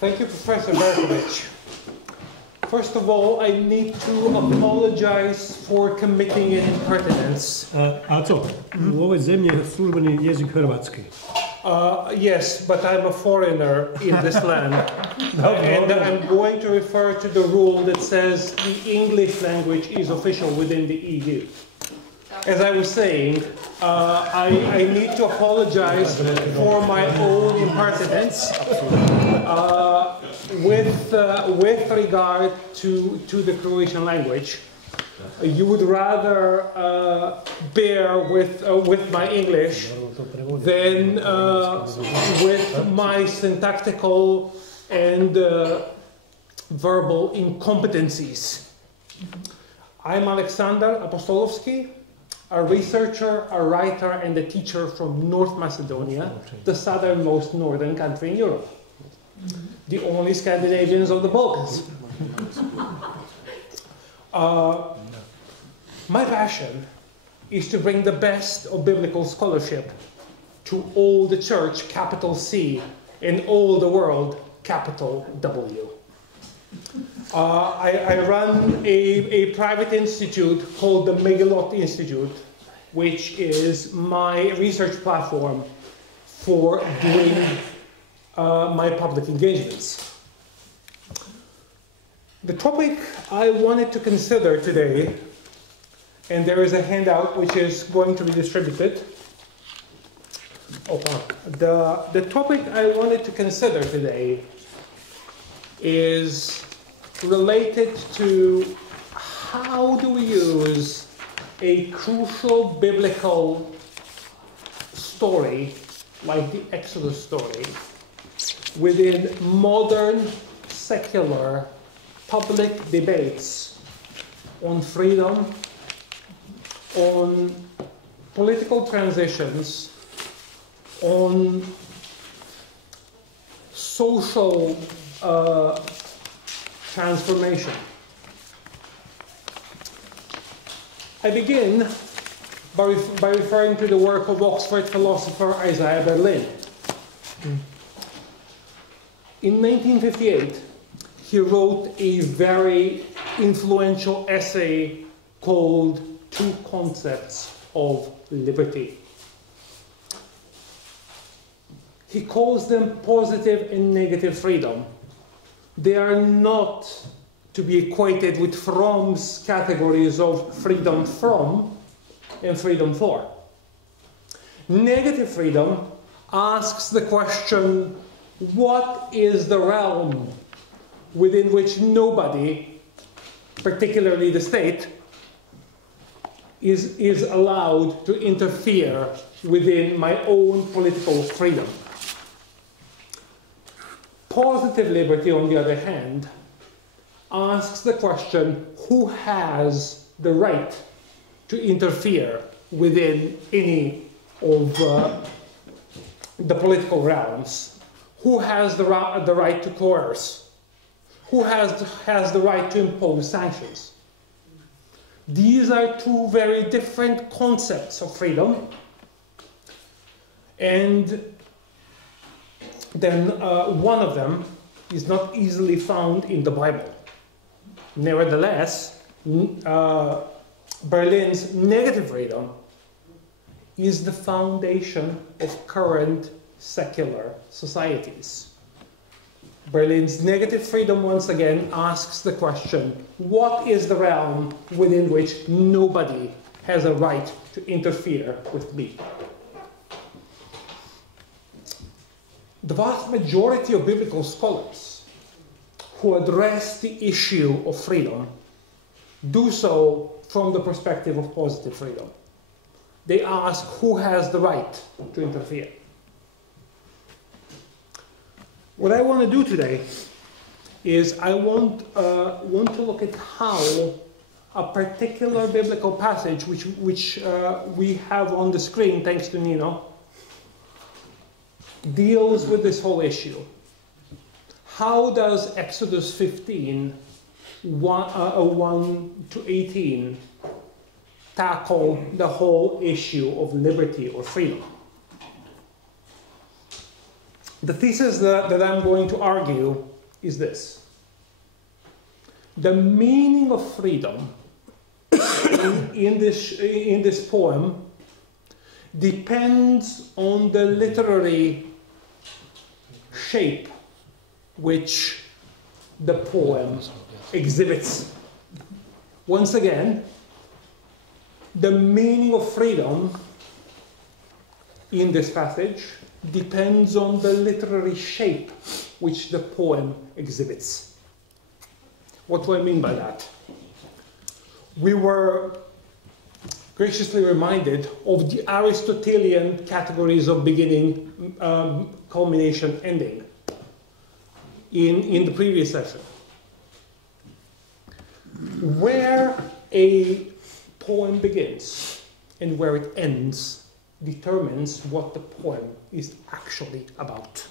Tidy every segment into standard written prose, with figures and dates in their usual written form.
Thank you, Professor Berkovich. First of all, I need to apologize for committing an impertinence. Aco, u ovoj zemlji je službeni jezik hrvatski. Yes, but I'm a foreigner in this land. And I'm going to refer to the rule that says the English language is official within the EU. As I was saying, I need to apologize for my own impertinence with regard to the Croatian language. You would rather bear with my English than with my syntactical and verbal incompetencies. I'm Aleksandar Apostolovski, a researcher, a writer, and a teacher from North Macedonia, the southernmost northern country in Europe. The only Scandinavians of the Balkans. My passion is to bring the best of biblical scholarship to all the church, capital C, and all the world, capital W. I run a private institute called the Megillot Institute, which is my research platform for doing my public engagements. The topic I wanted to consider today, and there is a handout which is going to be distributed. The topic I wanted to consider today is related to how do we use a crucial biblical story, like the Exodus story, within modern secular public debates on freedom, on political transitions, on social transformation. I begin by referring to the work of Oxford philosopher Isaiah Berlin. In 1958, he wrote a very influential essay called Two Concepts of Liberty. He calls them positive and negative freedom. They are not to be equated with Fromm's categories of freedom from and freedom for. Negative freedom asks the question, what is the realm within which nobody, particularly the state, is allowed to interfere within my own political freedom? Positive liberty, on the other hand, asks the question, who has the right to interfere within any of the political realms? Who has the right to coerce? Who has the right to impose sanctions? These are two very different concepts of freedom, and then one of them is not easily found in the Bible. Nevertheless, Berlin's negative freedom is the foundation of current secular societies. Berlin's negative freedom, once again, asks the question, what is the realm within which nobody has a right to interfere with me? The vast majority of biblical scholars who address the issue of freedom do so from the perspective of positive freedom. They ask, who has the right to interfere? What I want to do today is I want to look at how a particular biblical passage, which we have on the screen, thanks to Nino, deals with this whole issue. How does Exodus 15, 1 to 18, tackle the whole issue of liberty or freedom? The thesis that I'm going to argue is this. The meaning of freedom in this poem depends on the literary shape which the poem exhibits. Once again, the meaning of freedom in this passage depends on the literary shape which the poem exhibits. What do I mean by that? We were graciously reminded of the Aristotelian categories of beginning, culmination, ending in the previous session. Where a poem begins and where it ends determines what the poem is actually about.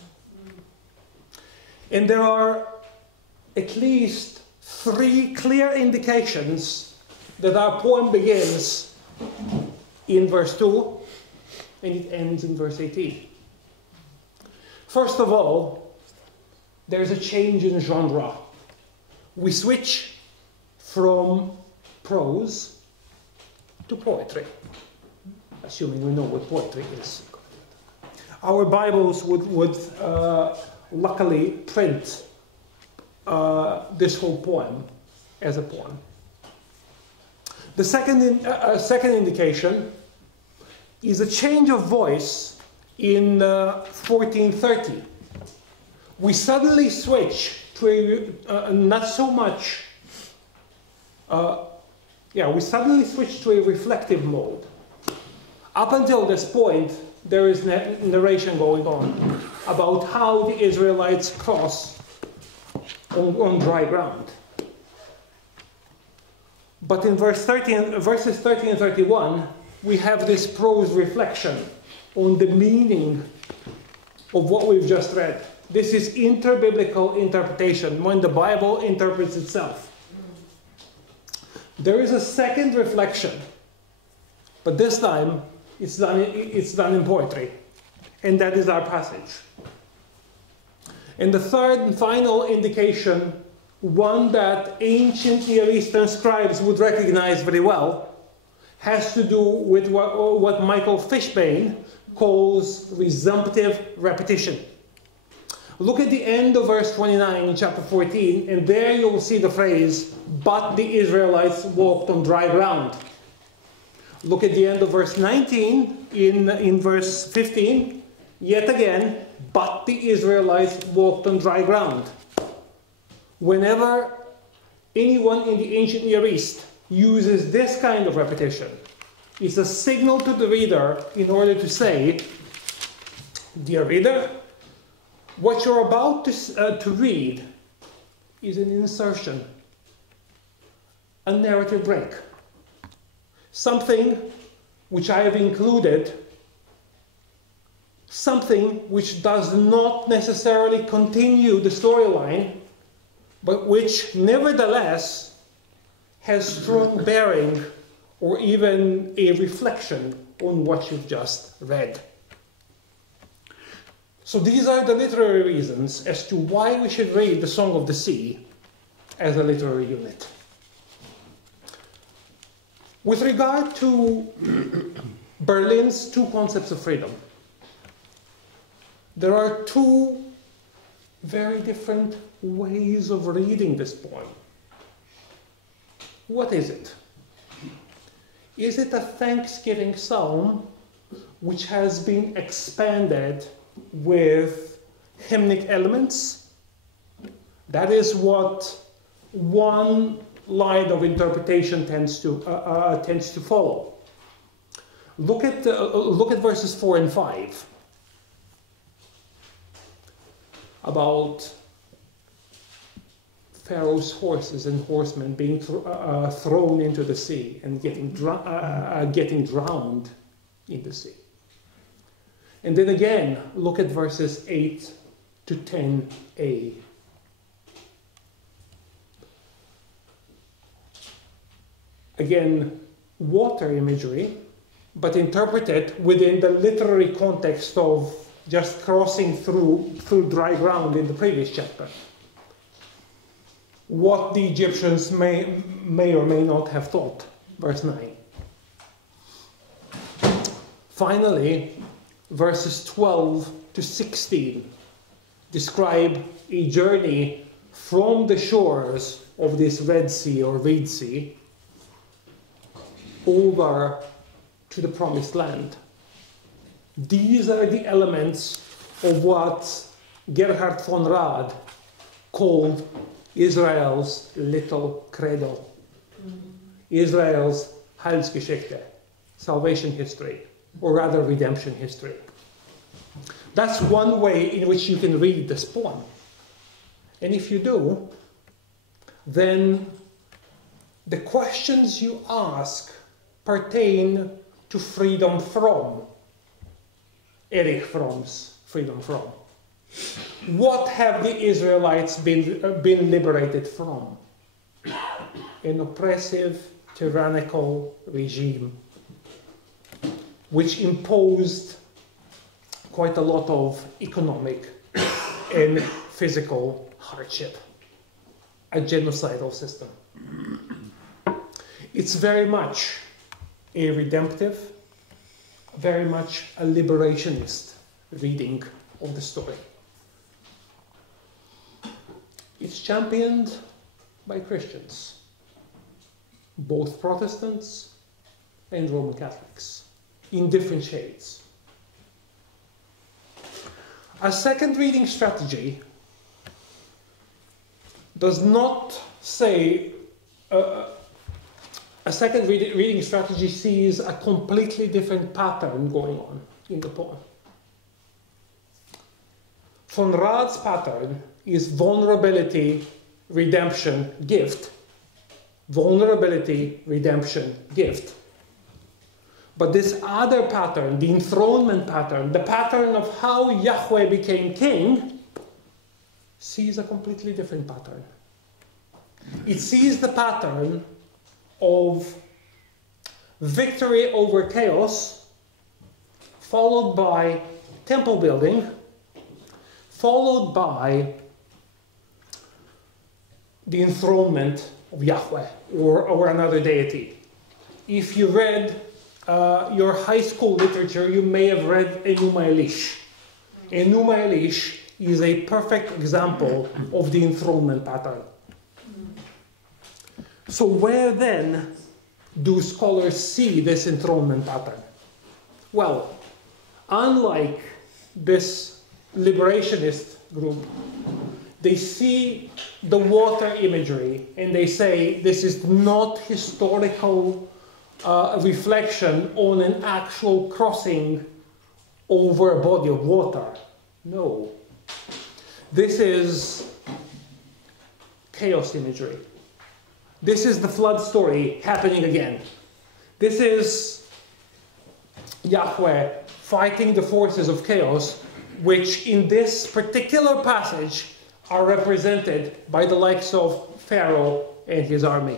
And there are at least 3 clear indications that our poem begins in verse 2 and it ends in verse 18. First of all, there's a change in genre. We switch from prose to poetry, assuming we know what poetry is. Our Bibles would luckily print this whole poem as a poem. The second indication is a change of voice in 1430. We suddenly switch to a we suddenly switch to a reflective mode. Up until this point, there is narration going on about how the Israelites cross on dry ground. But in verses 30 and 31, we have this prose reflection on the meaning of what we've just read. This is interbiblical interpretation, when the Bible interprets itself. There is a second reflection, but this time it's done in poetry, and that is our passage. And the third and final indication, one that ancient Near Eastern scribes would recognize very well, has to do with what Michael Fishbane calls resumptive repetition. Look at the end of verse 29 in chapter 14, and there you will see the phrase, "But the Israelites walked on dry ground." Look at the end of verse 19 in verse 15, yet again, "But the Israelites walked on dry ground." Whenever anyone in the ancient Near East uses this kind of repetition, it's a signal to the reader in order to say, "Dear reader, what you're about to read is an insertion, a narrative break, something which I have included, something which does not necessarily continue the storyline, but which nevertheless has strong bearing or even a reflection on what you've just read." So these are the literary reasons as to why we should read the Song of the Sea as a literary unit. With regard to Berlin's 2 concepts of freedom, there are 2 very different ways of reading this poem. What is it? Is it a thanksgiving psalm which has been expanded with hymnic elements? That is what one line of interpretation tends to follow. Look at verses 4 and 5 about Pharaoh's horses and horsemen being thrown into the sea and getting drowned in the sea. And then again, look at verses 8 to 10a. Again, water imagery, but interpreted within the literary context of just crossing through dry ground in the previous chapter. What the Egyptians may or may not have thought. Verse 9. Finally, verses 12 to 16 describe a journey from the shores of this Red Sea or Reed Sea over to the Promised Land. These are the elements of what Gerhard von Rad called Israel's little credo. Israel's Heilsgeschichte, salvation history, or rather redemption history. That's one way in which you can read this poem. And if you do, then the questions you ask pertain to freedom from. Erich Fromm's freedom from. What have the Israelites been liberated from? An oppressive, tyrannical regime which imposed quite a lot of economic and physical hardship. A genocidal system. It's very much a redemptive, very much a liberationist reading of the story. It's championed by Christians, both Protestants and Roman Catholics, in different shades. A second reading strategy does not say, a second reading strategy sees a completely different pattern going on in the poem. Von Rad's pattern is vulnerability, redemption, gift. Vulnerability, redemption, gift. But this other pattern, the enthronement pattern, the pattern of how Yahweh became king, sees a completely different pattern. It sees the pattern of victory over chaos, followed by temple building, followed by the enthronement of Yahweh or another deity. If you read your high school literature, you may have read Enuma Elish. Enuma Elish is a perfect example of the enthronement pattern. So where then do scholars see this enthronement pattern? Well, unlike this liberationist group, they see the water imagery and they say this is not historical reflection on an actual crossing over a body of water. No. This is chaos imagery. This is the flood story happening again. This is Yahweh fighting the forces of chaos, which in this particular passage are represented by the likes of Pharaoh and his army.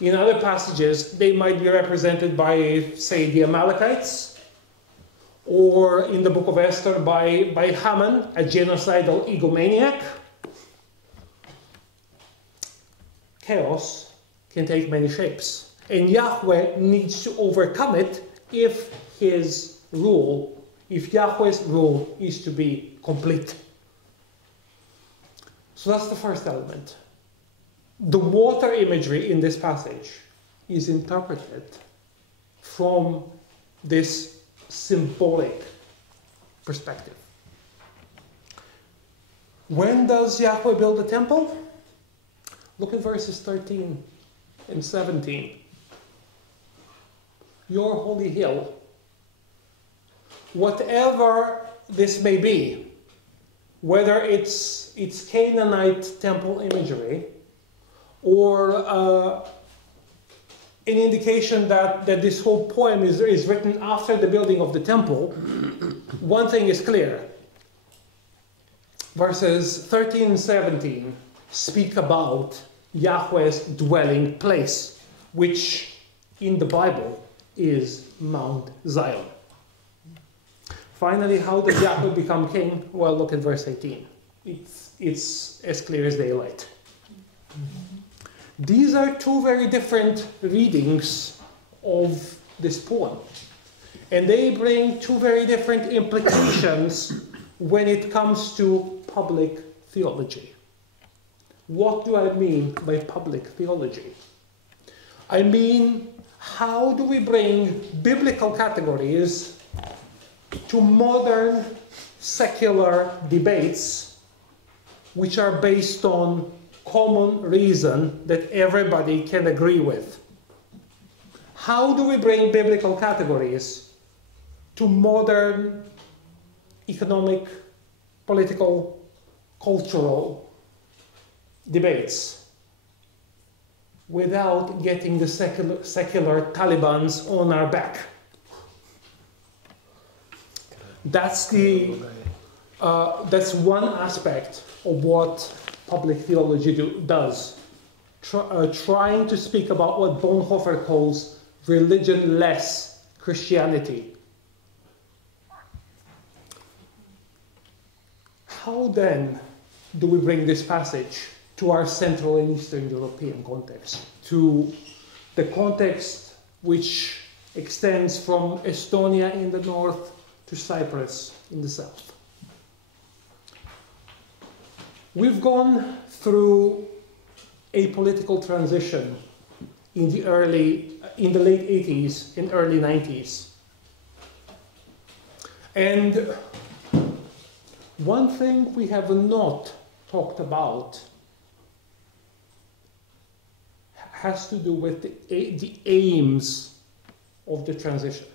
In other passages, they might be represented by, say, the Amalekites, or in the book of Esther by Haman, a genocidal egomaniac. Chaos can take many shapes, and Yahweh needs to overcome it if Yahweh's rule is to be complete. So that's the first element. The water imagery in this passage is interpreted from this symbolic perspective. When does Yahweh build the temple? Look at verses 13 and 17. Your holy hill, whatever this may be, whether it's Canaanite temple imagery or an indication that this whole poem is written after the building of the temple, one thing is clear. Verses 13 and 17 speak about Yahweh's dwelling place, which in the Bible is Mount Zion. Finally, how does Yahweh become king? Well, look at verse 18. It's as clear as daylight. These are two very different readings of this poem. And they bring two very different implications when it comes to public theology. What do I mean by public theology? I mean, how do we bring biblical categories to modern secular debates which are based on common reason that everybody can agree with? How do we bring biblical categories to modern economic, political, cultural debates without getting the secular Talibans on our back? That's one aspect of what public theology does. Trying to speak about what Bonhoeffer calls religion-less Christianity. How then do we bring this passage to our Central and Eastern European context, to the context which extends from Estonia in the north to Cyprus in the south? We've gone through a political transition in the late 80s and early 90s. And one thing we have not talked about has to do with the aims of the transition.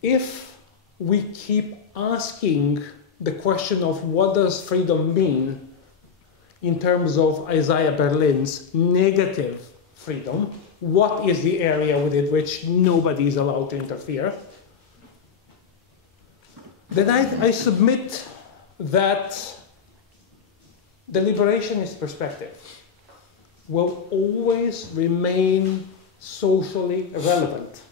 If we keep asking the question of what does freedom mean in terms of Isaiah Berlin's negative freedom, what is the area within which nobody is allowed to interfere, then I submit that the liberationist perspective will always remain socially relevant.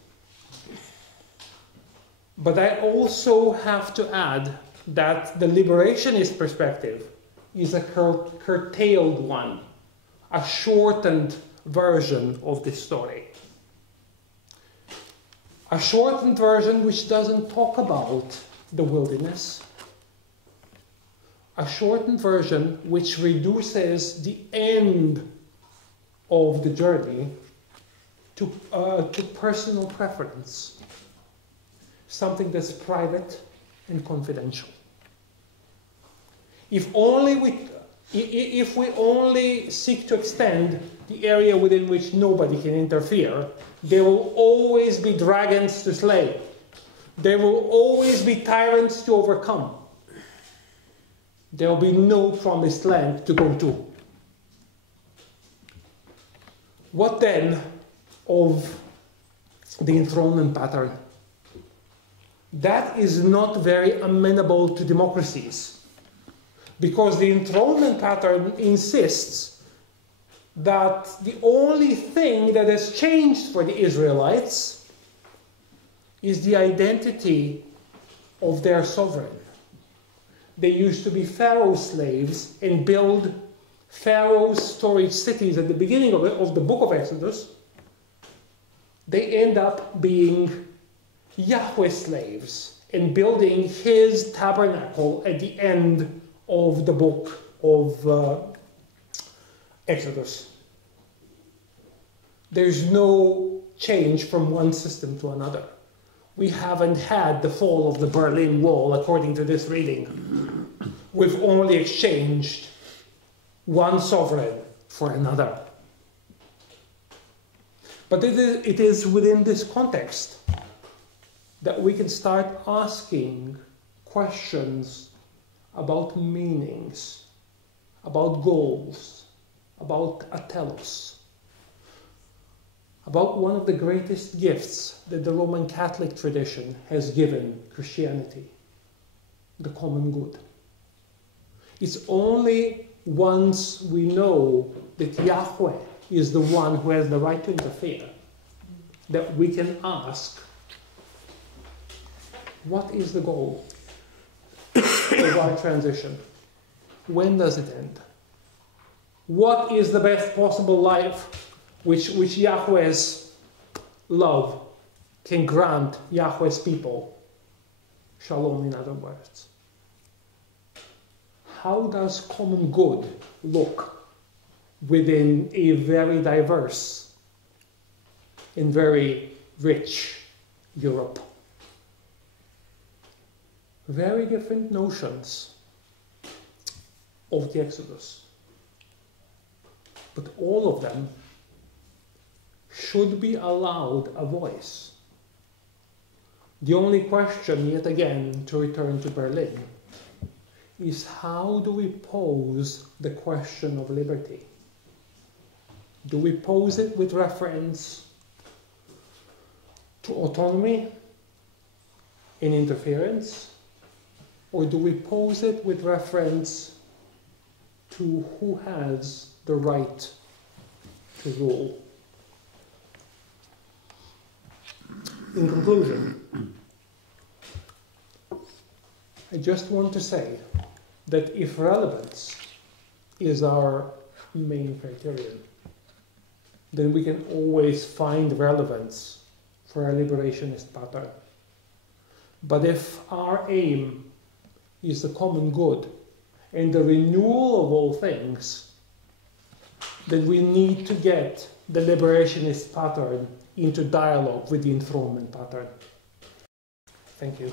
But I also have to add that the liberationist perspective is a curtailed one, a shortened version of this story. A shortened version which doesn't talk about the wilderness. A shortened version which reduces the end of the journey to personal preference. Something that's private and confidential. If we only seek to extend the area within which nobody can interfere, there will always be dragons to slay. There will always be tyrants to overcome. There will be no promised land to go to. What then of the enthronement pattern? That is not very amenable to democracies, because the enthronement pattern insists that the only thing that has changed for the Israelites is the identity of their sovereign. They used to be Pharaoh's slaves and build Pharaoh's storage cities at the beginning of the book of Exodus. They end up being Yahweh's slaves and building his tabernacle at the end of the book of Exodus. There's no change from one system to another. We haven't had the fall of the Berlin Wall according to this reading. We've only exchanged one sovereign for another. But it is within this context that we can start asking questions about meanings, about goals, about a telos, about one of the greatest gifts that the Roman Catholic tradition has given Christianity, the common good. It's only once we know that Yahweh is the one who has the right to interfere that we can ask What is the goal of our transition? When does it end? What is the best possible life which Yahweh's love can grant Yahweh's people? Shalom, in other words. How does common good look within a very diverse and very rich Europe? Very different notions of the Exodus. But all of them should be allowed a voice. The only question, yet again, to return to Berlin, is how do we pose the question of liberty? Do we pose it with reference to autonomy and interference? Or do we pose it with reference to who has the right to rule? In conclusion, I just want to say that if relevance is our main criterion, then we can always find relevance for a liberationist pattern. But if our aim is the common good and the renewal of all things, then we need to get the liberationist pattern into dialogue with the enthronement pattern. Thank you.